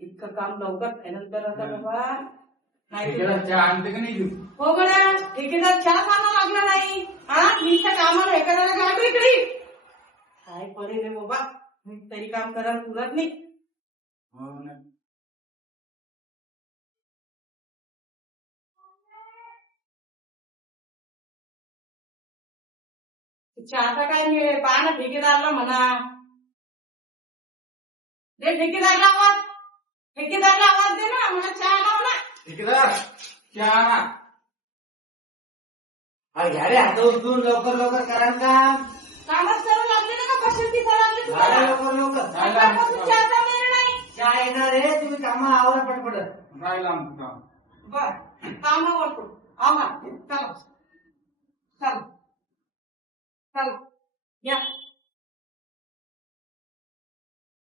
इतकं काम लवकर फायनल करा बाबा. नाही चहा आणते का नाही तू? हो गड्या, ठेकेदार चहा खायला लागला नाही. हा मी तर कामाला हे करायला गाडी इकडे काय पडेल रे बाबा. मी तरी काम करायला पुरत नाही. हो ना. चहाचा काय मिळेल पहा ना. ठेकेदारला म्हणा दे. ठेकेदारला आवाज दे ना. मला चहा लाव ना. ठेकेदार चहा आणा. घ्या रे हात उचलून लवकर लवकर करा काम. कामच करू लागले ना का बसून तिथं लागले तुम्हाला. लवकर लवकर सकाळपासून चहाचा वेळ नाही. काय येणार रे तुम्ही कामा आवरा पटपट. राहिला आमचं काम. बर काम करतो. आम्हा चला चला चला या.